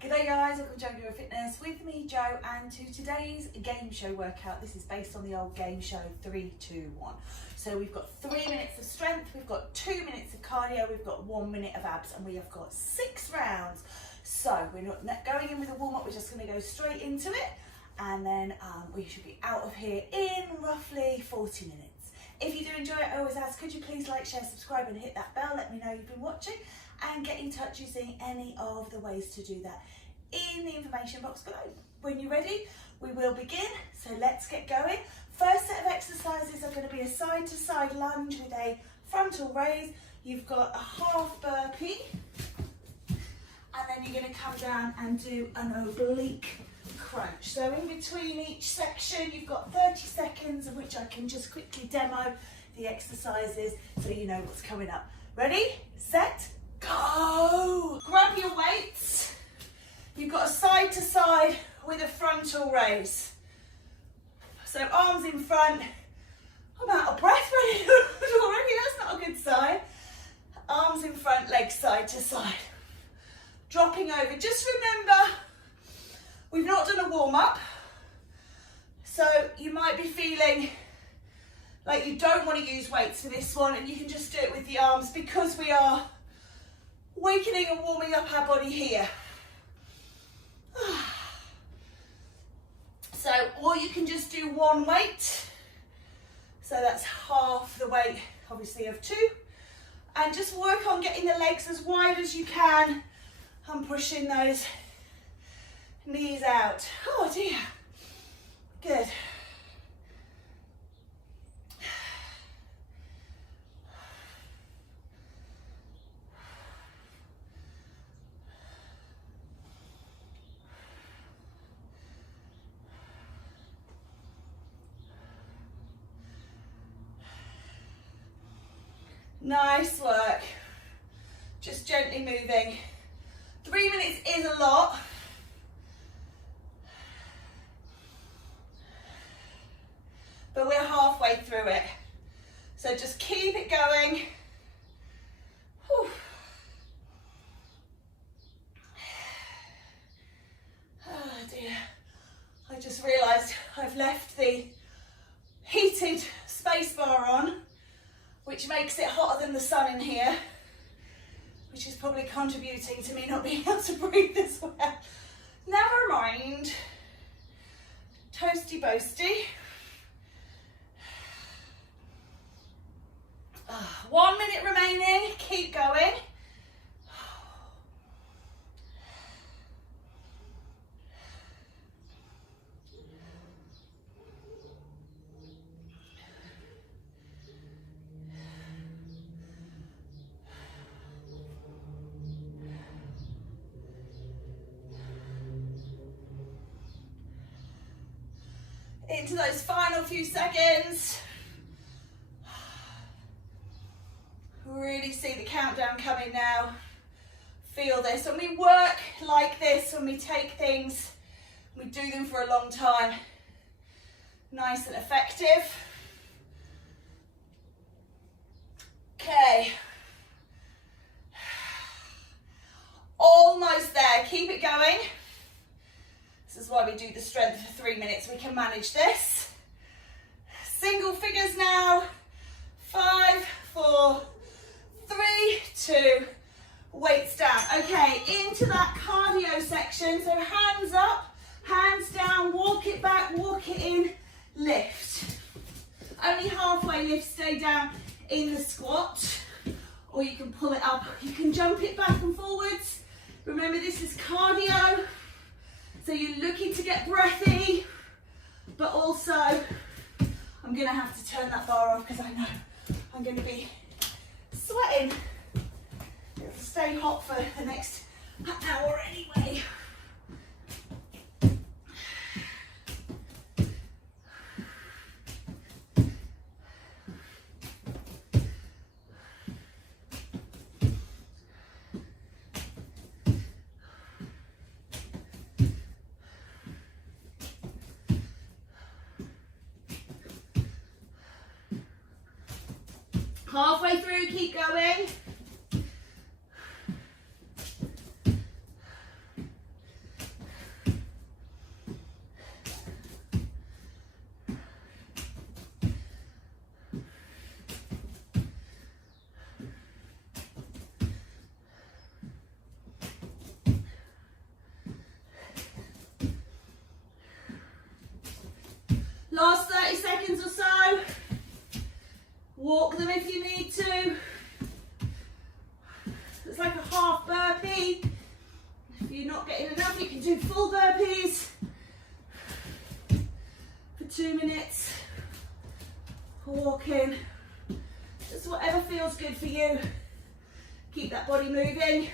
G'day guys, welcome to Joe Fitness with me, Joe, and to today's game show workout. This is based on the old game show 321. So we've got 3 minutes of strength, we've got 2 minutes of cardio, we've got 1 minute of abs, and we have got 6 rounds. So we're not going in with a warm-up, we're just going to go straight into it, and then we should be out of here in roughly 40 minutes. If you do enjoy it, I always ask, could you please like, share, subscribe and hit that bell, let me know you've been watching, and get in touch using any of the ways to do that in the information box below. When you're ready, we will begin, so let's get going. First set of exercises are going to be a side-to-side lunge with a frontal raise. You've got a half burpee, and then you're going to come down and do an oblique crunch. So in between each section, you've got 30 seconds of which I can just quickly demo the exercises so you know what's coming up. Ready, set, go! Grab your weights. You've got a side to side with a frontal raise. So arms in front. I'm out of breath already, that's not a good sign. Arms in front, legs side to side. Dropping over. Just remember, we've not done a warm up. So you might be feeling like you don't want to use weights for this one, and you can just do it with the arms because we are wakening and warming up our body here. So, or you can just do one weight. So that's half the weight, obviously, of 2. And just work on getting the legs as wide as you can and pushing those knees out. Oh dear. Good. Nice work. Just gently moving. 3 minutes is a lot. But we're halfway through it. So just keep it going. Whew. Oh dear. I just realised I've left the heated space bar on, which makes it hotter than the sun in here, which is probably contributing to me not being able to breathe as well. Never mind. Toasty boasty. 1 minute remaining, keep going. Into those final few seconds. Really see the countdown coming now. Feel this. When we work like this, when we take things, we do them for a long time, nice and effective. Okay. Almost there. Keep it going. This is why we do the strength for 3 minutes. We can manage this. Single figures now. 5, 4, 3, 2, weights down. Okay, into that cardio section. So hands up, hands down, walk it back, walk it in, lift. Only halfway lift, stay down in the squat. Or you can pull it up. You can jump it back and forwards. Remember, this is cardio. So you're looking to get breathy, but also I'm going to have to turn that bar off because I know I'm going to be sweating. It'll stay hot for the next hour anyway. Halfway through, keep going. 30 seconds or so. Walk them if you need to. It's like a half burpee. If you're not getting enough, you can do full burpees for 2 minutes. Walking, just whatever feels good for you. Keep that body moving.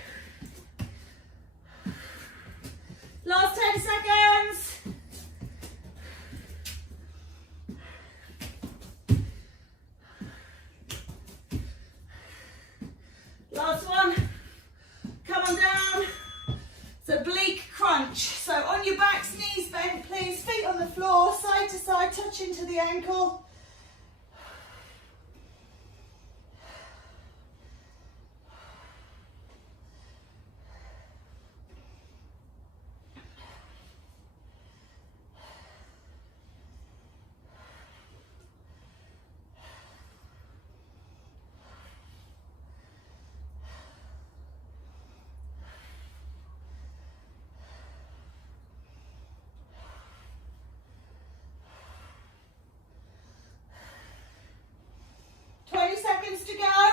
Last 10 seconds. Last one. Come on down. It's a oblique crunch. So on your backs, knees bent, please. Feet on the floor, side to side, touch into the ankle. To go,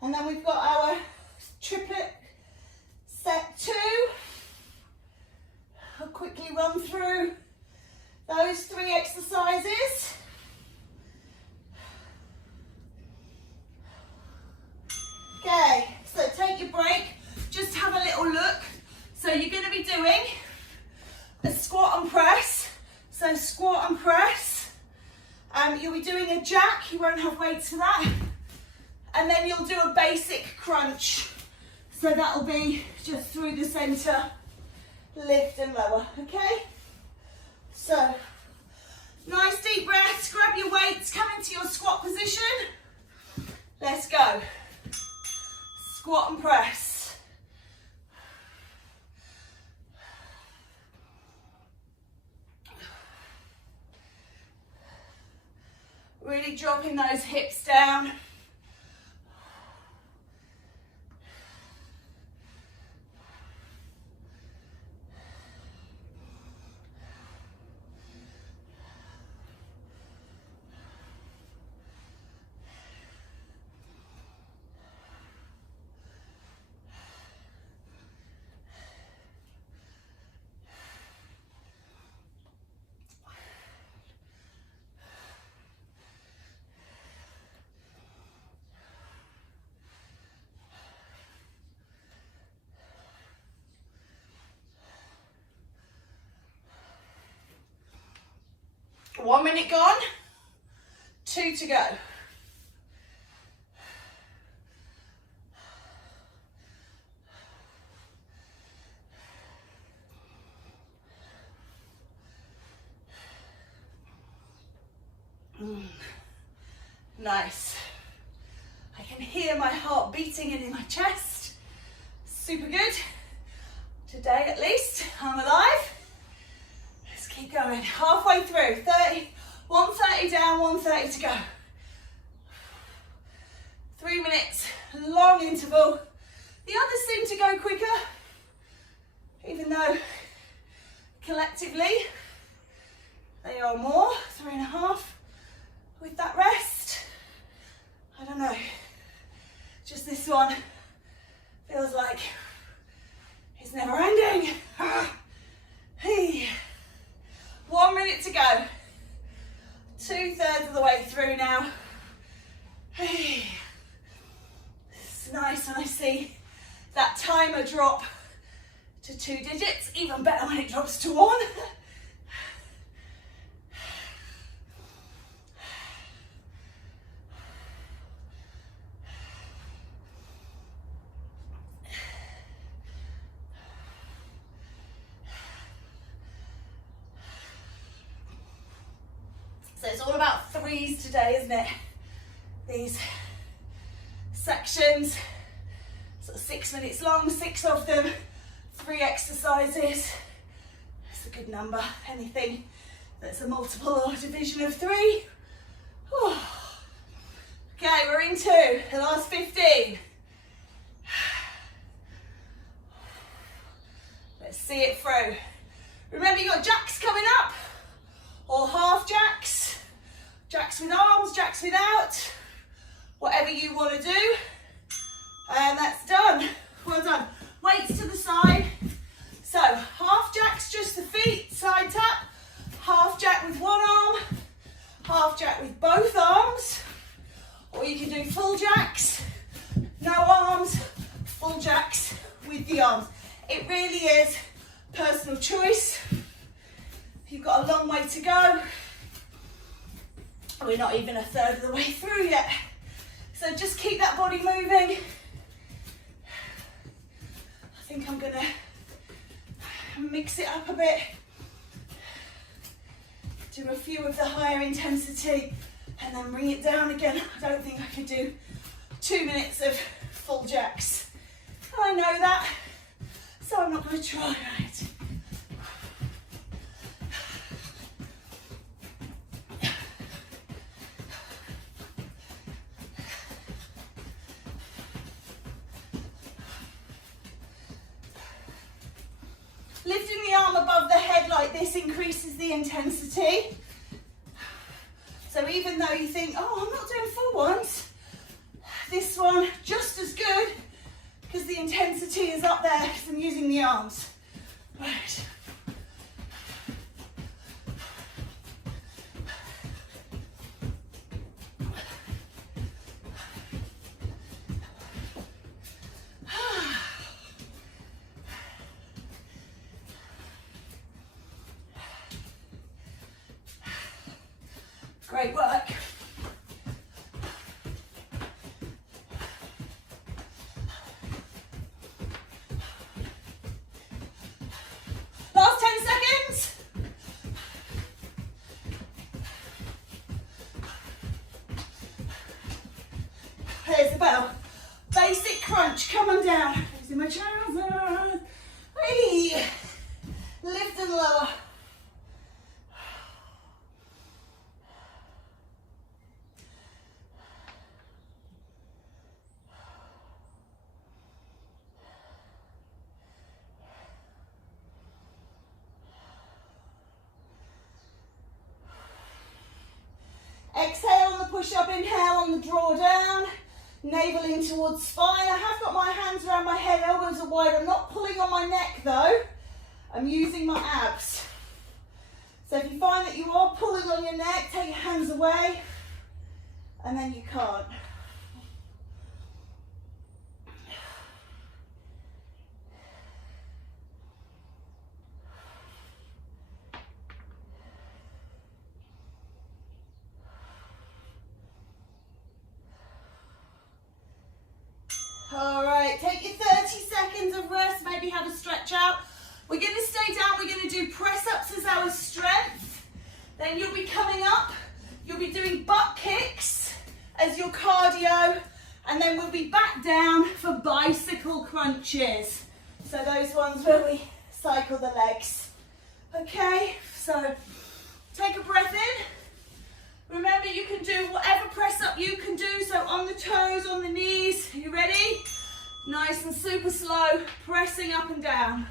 and then we've got our triplet set 2. I'll quickly run through those 3 exercises. Okay, so take your break, just have a little look. So you're going to be doing a squat and press, so squat and press. You'll be doing a jack, you won't have weights for that. And then you'll do a basic crunch. So that'll be just through the center, lift and lower, okay? So, nice deep breaths, grab your weights, come into your squat position. Let's go. Squat and press. Really dropping those hips down. One minute gone, 2 to go. Nice. I can hear my heart beating in my chest. Super good. Today at least, I'm alive. Keep going, halfway through, 130 down, 130 to go. 3 minutes, long interval. The others seem to go quicker, even though collectively they are more, 3.5 with that rest. I don't know, just this one feels like it's never ending. Hey. 1 minute to go. 2/3 of the way through now. Hey. It's nice when I see that timer drop to 2 digits. Even better when it drops to 1. So it's all about 3s today, isn't it? These sections, sort of 6 minutes long, 6 of them, 3 exercises. That's a good number. Anything that's a multiple or division of 3. Whew. Okay, we're into the last 15. Let's see it through. Remember, you've got jacks coming jacks without, whatever you want to do. And that's done. Well done. Weights to the side. So half jacks, just the feet, side tap. Half jack with one arm, half jack with both arms. Or you can do full jacks, no arms, full jacks with the arms. It really is personal choice. You've got a long way to go. We're not even a third of the way through yet. So just keep that body moving. I think I'm gonna mix it up a bit. Do a few of the higher intensity and then bring it down again. I don't think I could do 2 minutes of full jacks. I know that, so I'm not going to try it. Lifting the arm above the head like this increases the intensity. So even though you think, oh, I'm not doing full ones, this one just as good because the intensity is up there because I'm using the arms. Right. Great work. Last 10 seconds. Here's the bell. Basic crunch, come on down. Using my trousers. Hey. Lift and lower. Exhale on the push-up, inhale on the draw down, navel in towards spine. I have got my hands around my head, elbows are wide. I'm not pulling on my neck though. I'm using my abs. So if you find that you are pulling on your neck, take your hands away, and then you can't. All right, take your 30 seconds of rest, maybe have a stretch out. We're going to stay down, we're going to do press-ups as our strength. Then you'll be coming up, you'll be doing butt kicks as your cardio, and then we'll be back down for bicycle crunches. So those ones where we cycle the legs. Okay, so take a breath in. Remember, you can do whatever press up you can do, so on the toes, on the knees. Are you ready? Nice and super slow, pressing up and down.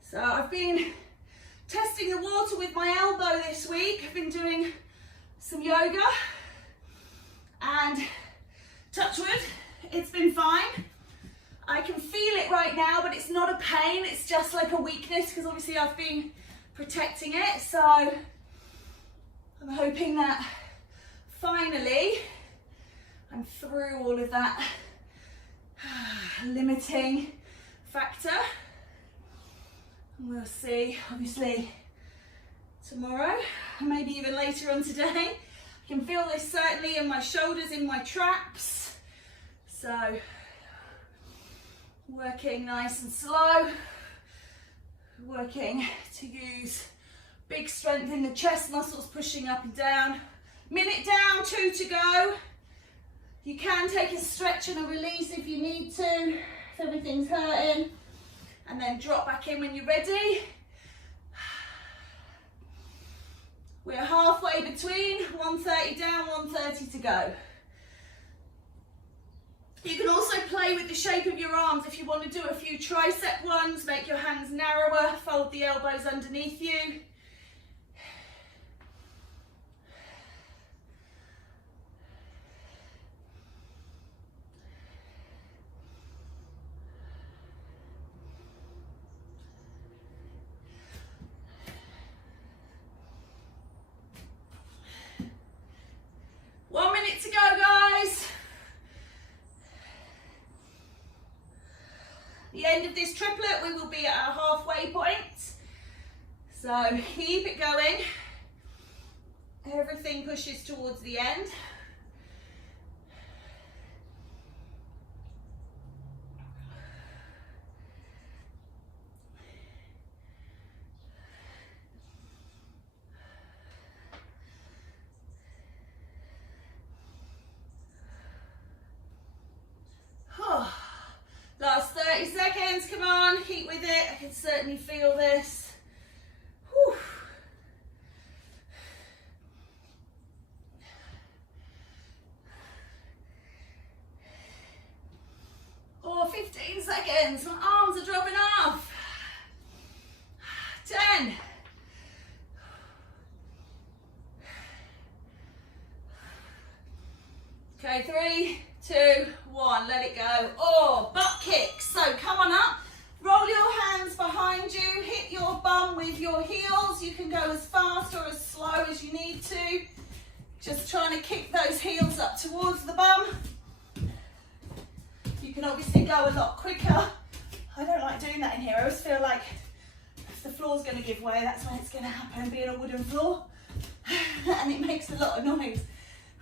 So I've been testing the water with my elbow this week. I've been doing some yoga and touch wood, it's been fine. I can feel it right now, but it's not a pain, it's just like a weakness because obviously I've been protecting it. So I'm hoping that finally I'm through all of that limiting factor. And we'll see, obviously, tomorrow, maybe even later on today. I can feel this certainly in my shoulders, in my traps. So, working nice and slow, working to use big strength in the chest muscles, pushing up and down. Minute down, 2 to go. You can take a stretch and a release if you need to, if everything's hurting. And then drop back in when you're ready. We're halfway between, 130 down, 130 to go. play with the shape of your arms. If you want to do a few tricep ones, make your hands narrower, fold the elbows underneath you. To go, guys. The end of this triplet, we will be at our halfway point. So keep it going. Everything pushes towards the end. Last 30 seconds, come on, keep with it. I can certainly feel this. Whew. Oh, 15 seconds, my arms are dropping off. 10. Okay, 3, 2, 1, let it go. Oh, butt kicks. So come on up, roll your hands behind you, hit your bum with your heels. You can go as fast or as slow as you need to. Just trying to kick those heels up towards the bum. You can obviously go a lot quicker. I don't like doing that in here. I always feel like if the floor's going to give way, that's when it's going to happen, being a wooden floor. And it makes a lot of noise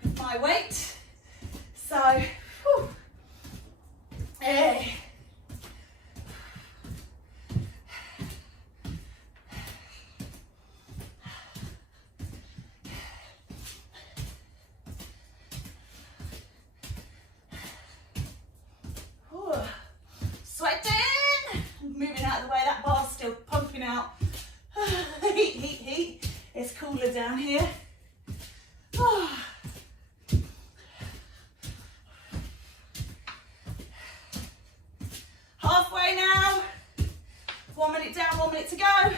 with my weight. So, whew. Hey. Whew. Sweating. Moving out of the way, that bar's still pumping out. Heat, heat, heat. It's cooler down here. Halfway now. 1 minute down, 1 minute to go.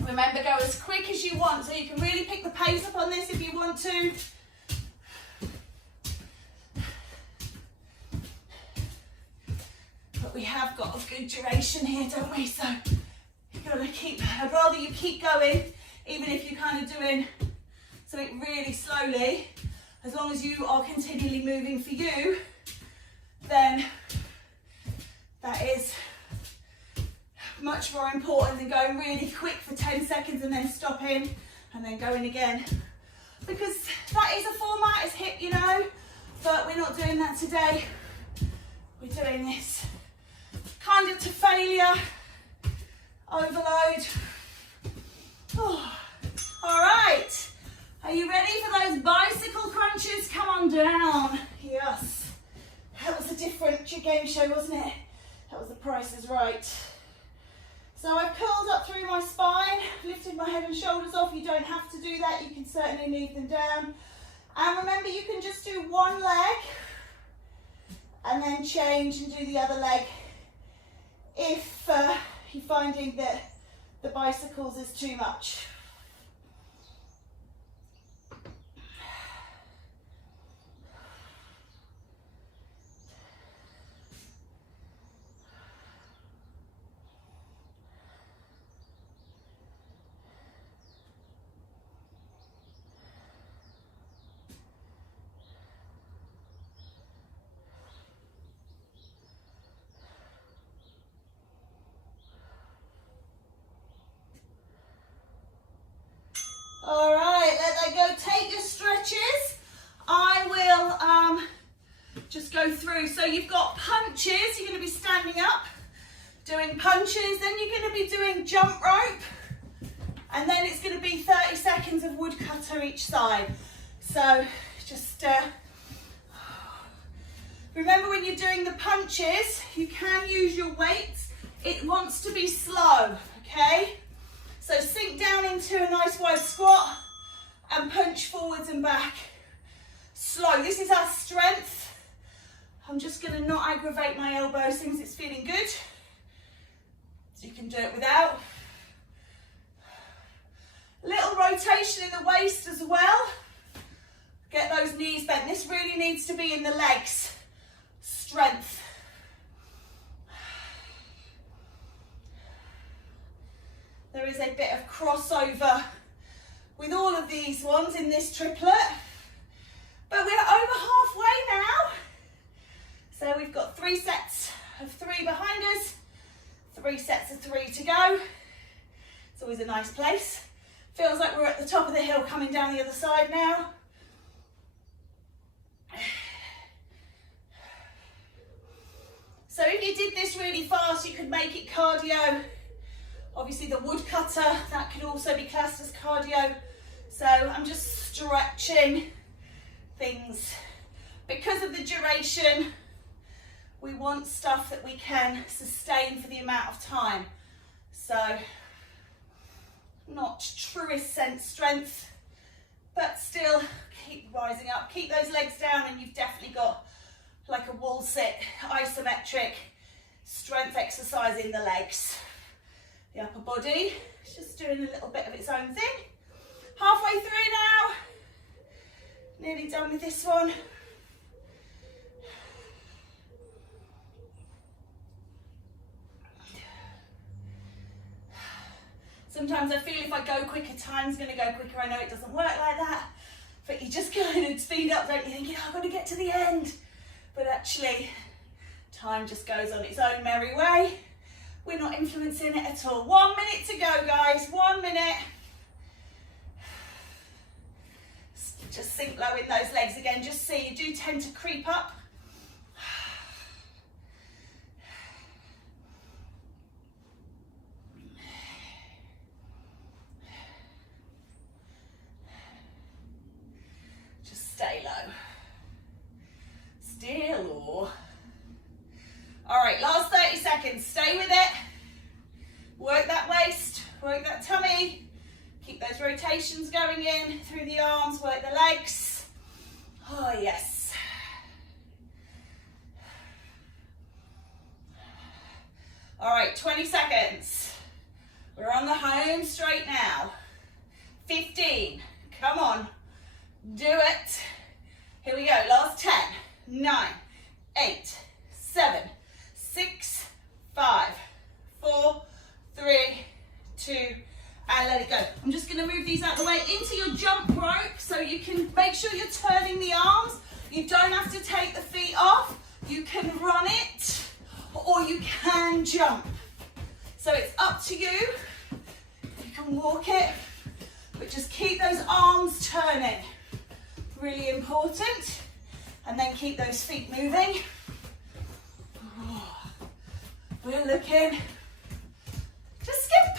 Remember, go as quick as you want, so you can really pick the pace up on this if you want to. But we have got a good duration here, don't we? So you've got to keep, I'd rather you keep going, even if you're kind of doing something really slowly. As long as you are continually moving for you, then that is much more important than going really quick for 10 seconds and then stopping and then going again. Because that is a format, it's HIIT, you know, but we're not doing that today. We're doing this kind of to failure, overload. Oh. All right, are you ready for those bicycle crunches? Come on down. Yes, that was a different game show, wasn't it? That was The Price is Right. So I've curled up through my spine, lifted my head and shoulders off. You don't have to do that, you can certainly leave them down. And remember, you can just do one leg and then change and do the other leg if you're finding that the bicycles is too much. All right, let that go. Take your stretches. I will just go through. So you've got punches. You're going to be standing up, doing punches. Then you're going to be doing jump rope. And then it's going to be 30 seconds of woodcutter each side. So just remember, when you're doing the punches, you can use your weights. It wants to be slow, okay? So sink down into a nice wide squat and punch forwards and back. Slow, this is our strength. I'm just gonna not aggravate my elbows since it's feeling good. So you can do it without. Little rotation in the waist as well. Get those knees bent. This really needs to be in the legs. Strength. There is a bit of crossover with all of these ones in this triplet, but we're over halfway now. So we've got 3 sets of 3 behind us, 3 sets of 3 to go. It's always a nice place. Feels like we're at the top of the hill coming down the other side now. So if you did this really fast, you could make it cardio. Obviously the woodcutter, that could also be classed as cardio. So I'm just stretching things. Because of the duration, we want stuff that we can sustain for the amount of time. So not truest sense strength, but still keep rising up. Keep those legs down and you've definitely got like a wall sit, isometric strength exercise in the legs. The upper body is just doing a little bit of its own thing. Halfway through now. Nearly done with this one. Sometimes I feel if I go quicker, time's going to go quicker. I know it doesn't work like that, but you just kind of speed up, don't you? Thinking, oh, I've got to get to the end. But actually, time just goes on its own merry way. We're not influencing it at all. 1 minute to go, guys. 1 minute. Just sink low in those legs again. Just see, you do tend to creep up. Stay low. Still or. All right, last 30 seconds. Stay with it. Work that waist, work that tummy. Keep those rotations going in through the arms, work the legs. Oh, yes. All right, 20 seconds. We're on the home straight now. 15, come on. Do it. Here we go. Last 10, 9, 8, 7, 6, 5, 4, 3, 2, and let it go. I'm just going to move these out of the way into your jump rope so you can make sure you're turning the arms. You don't have to take the feet off. You can run it or you can jump. So it's up to you. You can walk it, but just keep those arms turning. Really important. And then keep those feet moving. We're looking. Just skip.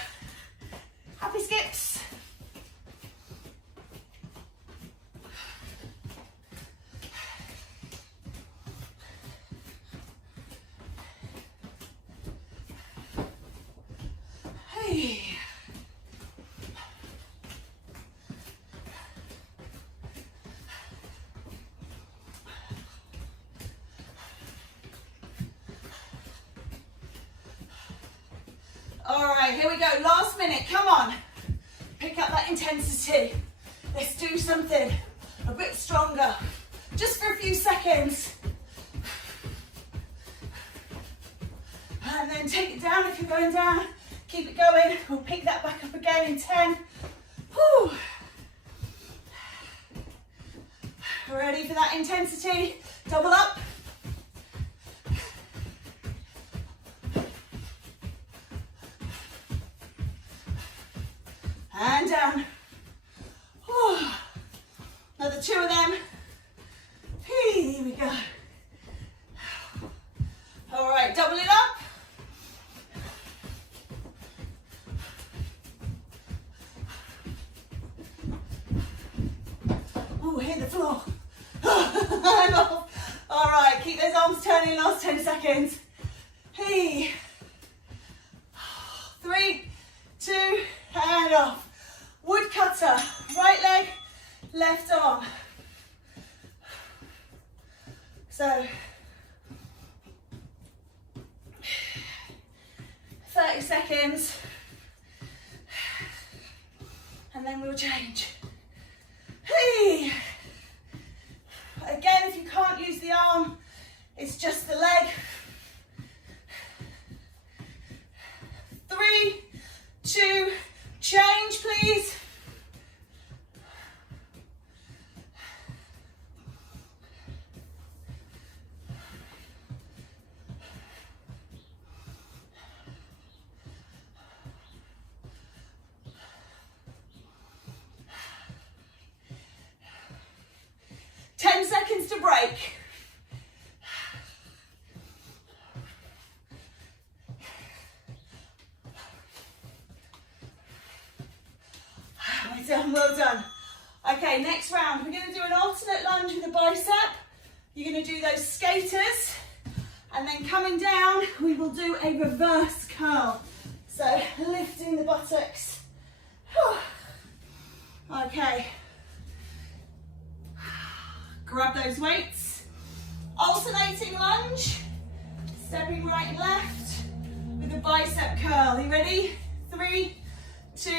Happy skips. Hey. All right, here we go. Last minute. Come on. Pick up that intensity. Let's do something a bit stronger. Just for a few seconds. And then take it down if you're going down. Keep it going. We'll pick that back up again in 10. Whew. Ready for that intensity? Double up. And down. Whew. Another 2 of them. Here we go. All right, double it up. Oh, hit the floor. I'm off. All right, keep those arms turning, last 10 seconds. Hey. 3, 2, and better. Right leg, left arm. So 30 seconds, and then we'll change. Hey. Again, if you can't use the arm, it's just the leg. 3, 2, change please. Seconds to break. Well done, well done. Okay, next round, we're going to do an alternate lunge with a bicep. You're going to do those skaters, and then coming down, we will do a reverse curl. So lifting the buttocks. Okay. Grab those weights, alternating lunge, stepping right and left with a bicep curl. You ready? 3, 2,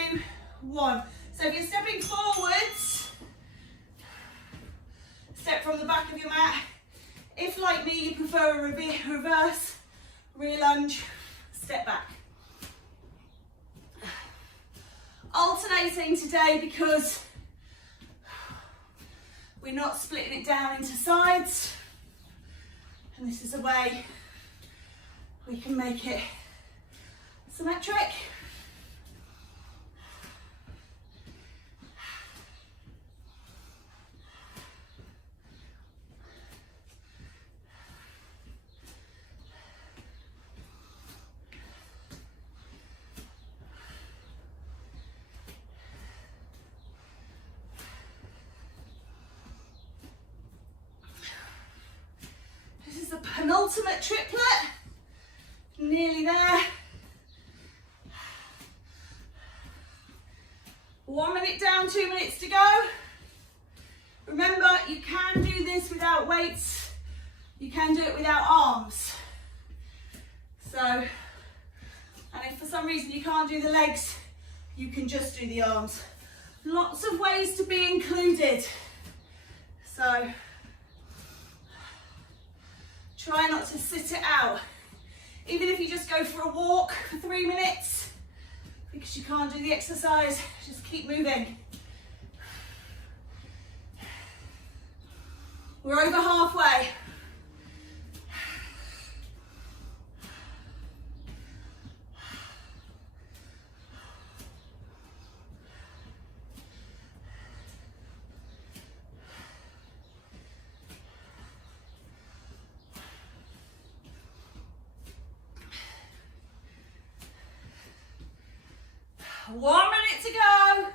1. So if you're stepping forwards, step from the back of your mat. If, like me, you prefer a reverse rear lunge, step back. Alternating today because we're not splitting it down into sides, and this is a way we can make it symmetric. Penultimate triplet, nearly there. 1 minute down, 2 minutes to go. Remember, you can do this without weights. You can do it without arms. So, and if for some reason you can't do the legs, you can just do the arms. Lots of ways to be included. So, try not to sit it out. Even if you just go for a walk for 3 minutes, because you can't do the exercise, just keep moving. We're over halfway. One minute to go.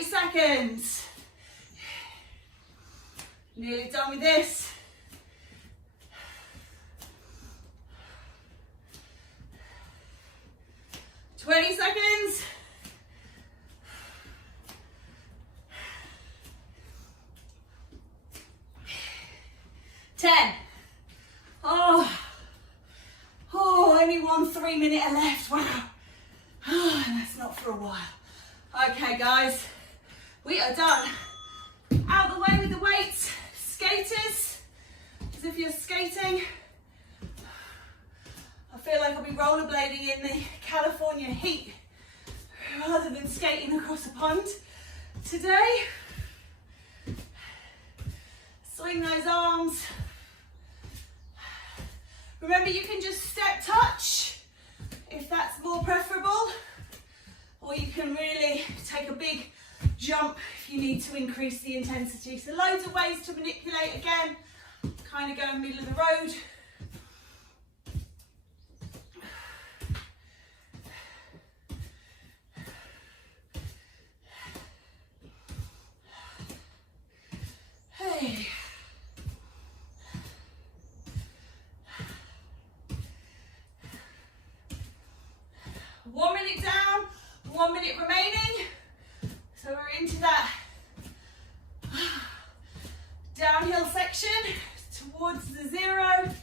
Seconds. Nearly done with this. Seconds. 10. Oh, only 1 3 minute left. Wow. Oh, and that's not for a while. Okay, guys. We are done. Out the way with the weights. Skaters, as if you're skating. I feel like I'll be rollerblading in the California heat rather than skating across a pond today. Swing those arms. Remember, you can just step touch if that's more preferable, or you can really take a big jump if you need to increase the intensity. So loads of ways to manipulate again, kind of go in the middle of the road. Hey. One minute down, 1 minute remaining. So we're into that downhill section towards the 0.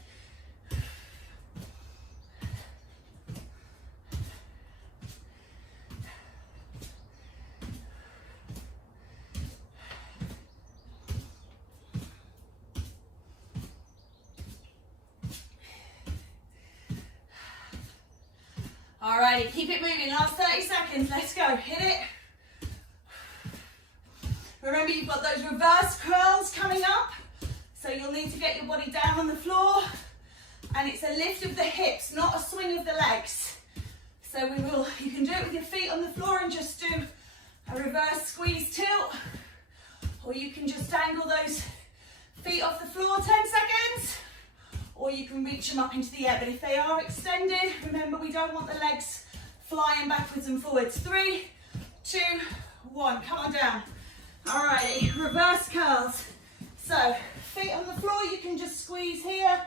Alrighty, keep it moving, last 30 seconds, let's go, hit it. Remember, you've got those reverse curls coming up, so you'll need to get your body down on the floor, and it's a lift of the hips, not a swing of the legs. So you can do it with your feet on the floor and just do a reverse squeeze tilt, or you can just angle those feet off the floor 10 seconds, or you can reach them up into the air. But if they are extended, remember, we don't want the legs flying backwards and forwards. 3, 2, 1, come on down. Alrighty, reverse curls. So, feet on the floor, you can just squeeze here.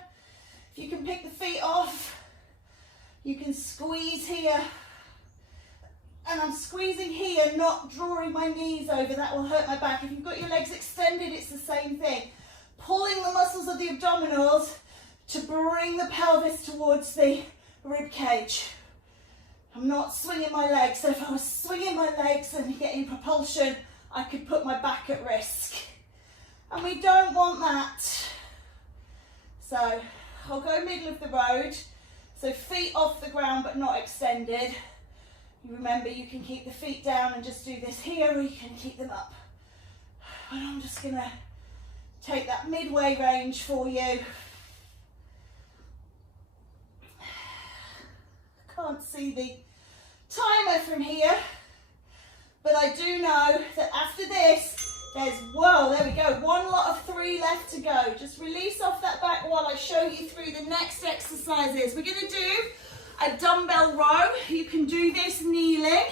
If you can pick the feet off, you can squeeze here. And I'm squeezing here, not drawing my knees over, that will hurt my back. If you've got your legs extended, it's the same thing. Pulling the muscles of the abdominals to bring the pelvis towards the rib cage. I'm not swinging my legs, so if I was swinging my legs and getting propulsion, I could put my back at risk. And we don't want that. So I'll go middle of the road. So feet off the ground but not extended. Remember, you can keep the feet down and just do this here, or you can keep them up. And I'm just gonna take that midway range for you. Can't see the timer from here, but I do know that after this, there's, whoa, there we go, 1 lot of 3 left to go. Just release off that back while I show you through the next exercises. We're going to do a dumbbell row. You can do this kneeling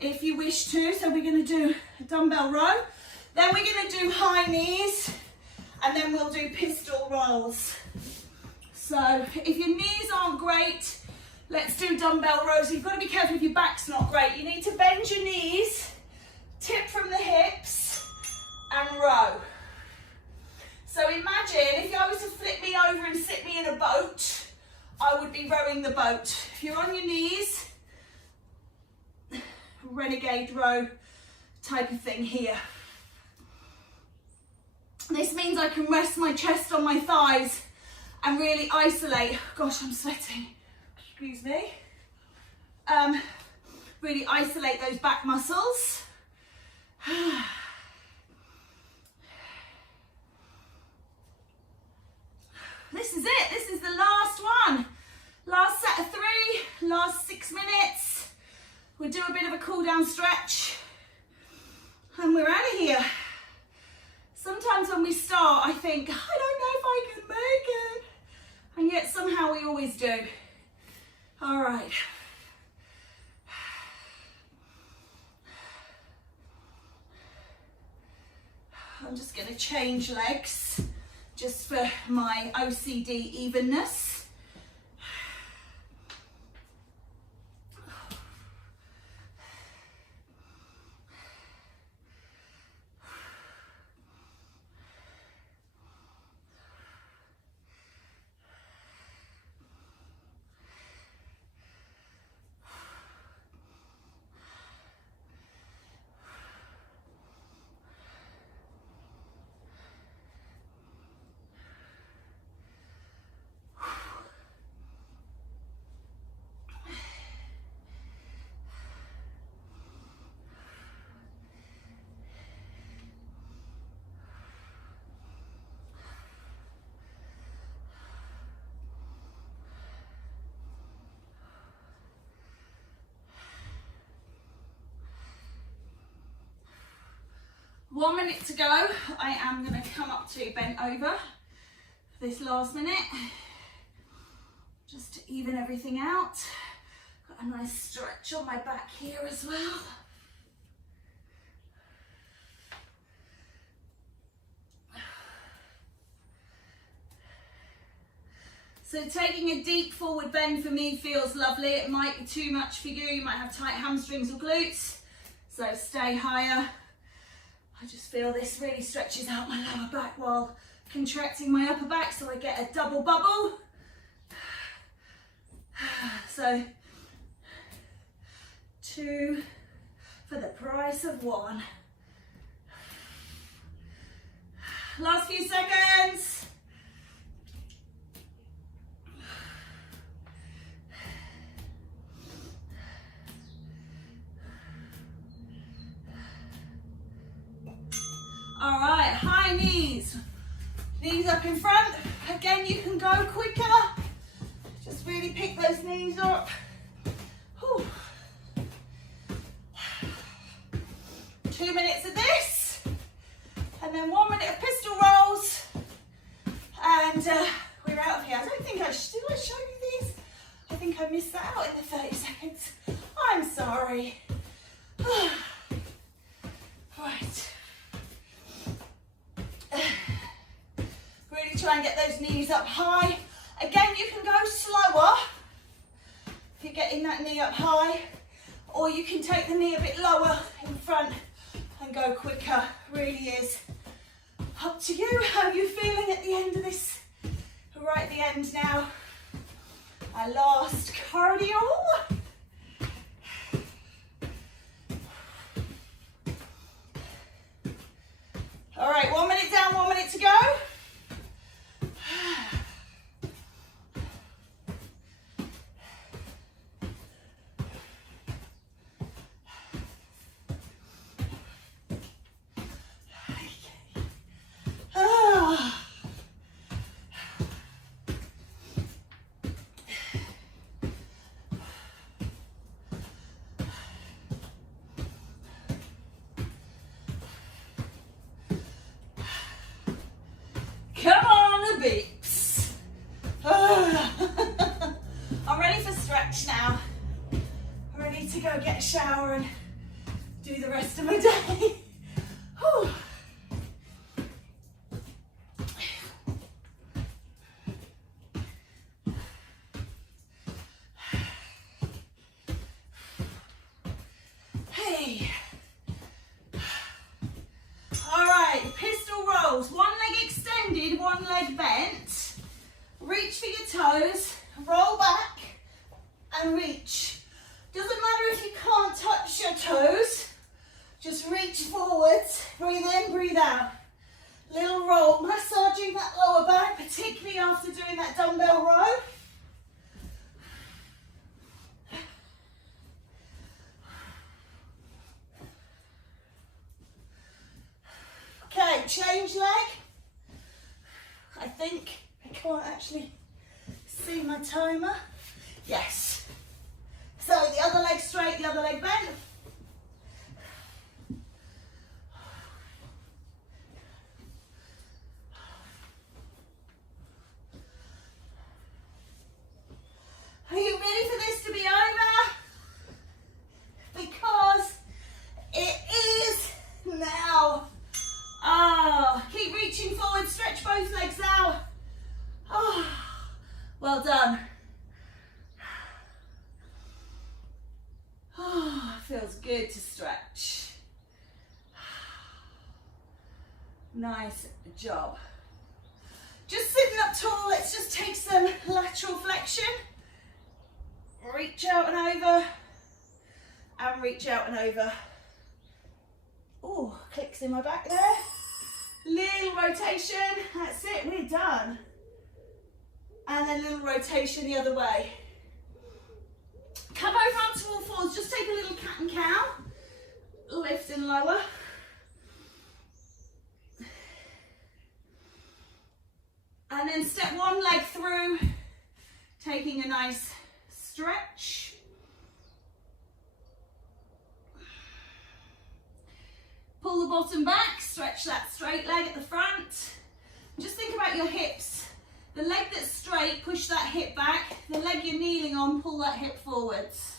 if you wish to. So we're going to do a dumbbell row. Then we're going to do high knees, and then we'll do pistol rolls. So if your knees aren't great, let's do dumbbell rows. You've got to be careful if your back's not great. You need to bend your knees, tip from the hips, and row. So imagine if I was to flip me over and sit me in a boat, I would be rowing the boat. If you're on your knees, renegade row type of thing here. This means I can rest my chest on my thighs and really isolate. Gosh, I'm sweating. Excuse me. Really isolate those back muscles. This is it. This is the last one. Last set of 3, last 6 minutes. We'll do a bit of a cool down stretch and we're out of here. Sometimes when we start, I think, I don't know if I can make it. And yet somehow we always do. All right. I'm just going to change legs just for my OCD evenness. 1 minute to go. I am going to come up to bent over this last minute, just to even everything out. Got a nice stretch on my back here as well. So taking a deep forward bend for me feels lovely. It might be too much for you. You might have tight hamstrings or glutes. So stay higher. I just feel this really stretches out my lower back while contracting my upper back, so I get a double bubble. So 2 for the price of 1. Last few seconds. All right, high knees. Knees up in front. Again, you can go quicker. Just really pick those knees up. Whew. 2 minutes of this. And then 1 minute of pistol rolls. And we're out of here. I don't think did I show you these? I think I missed that out in the 30 seconds. I'm sorry. Right. Really try and get those knees up high. Again, you can go slower if you're getting that knee up high, or you can take the knee a bit lower in front and go quicker. Really is up to you. How are you feeling at the end of this? Right at the end now. Our last cardio. All right, 1 minute down, 1 minute to go. Come on, the beeps. I'm ready for stretch now. I'm ready to go get a shower and do the rest of my day. Whew. Hey. All right, pistol rolls. One leg extended, one leg bent. Reach for your toes, roll back and reach. Doesn't matter if you can't touch your toes, just reach forwards, breathe in, breathe out. Little roll, massaging that lower back, particularly after doing that dumbbell row. Okay, change leg. I think I can't actually see my timer. Yes. So the other leg straight, the other leg bent. Are you ready for this to be over? Because it is now. Keep reaching forward, stretch both legs out. Oh, well done. Oh, feels good to stretch. Nice job. Just sitting up tall, let's just take some lateral flexion. Reach out and over, and reach out and over. Oh, clicks in my back there. Little rotation, that's it, we're done. And then a little rotation the other way. Come over onto all fours, just take a little cat and cow. Lift and lower. And then step one leg through, taking a nice stretch. Pull the bottom back, stretch that straight leg at the front. Just think about your hips. The leg that's straight, push that hip back. The leg you're kneeling on, pull that hip forwards.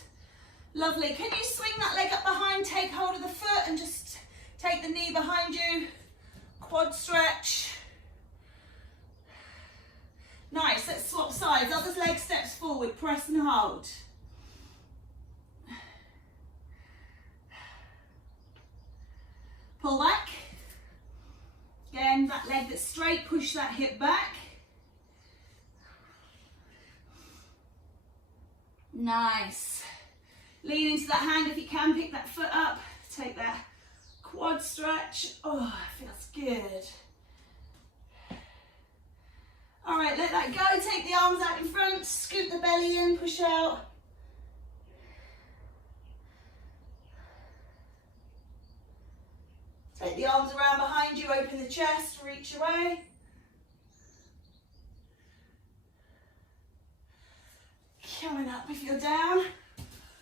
Lovely. Can you swing that leg up behind, take hold of the foot and just take the knee behind you. Quad stretch. Nice, let's swap sides. Other leg steps forward, press and hold. Pull back. Again, that leg that's straight, push that hip back. Nice. Lean into that hand if you can, pick that foot up, take that quad stretch. Oh, it feels good. All right, let that go. Take the arms out in front, scoot the belly in, push out. Take the arms around behind you, open the chest, reach away. Coming up if you're down.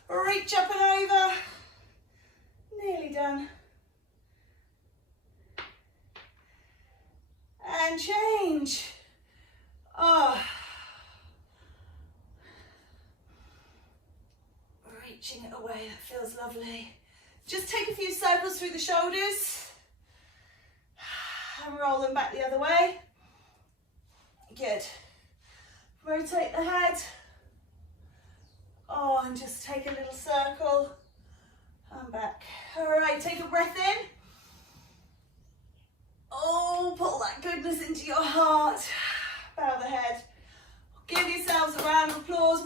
Reach up and over. Nearly done. And change. Oh. Reaching it away, that feels lovely. Just take a few circles through the shoulders. And roll them back the other way. Good. Rotate the head. Oh, and just take a little circle. And back. All right, take a breath in. Oh, pull that goodness into your heart. Bow the head. Give yourselves a round of applause.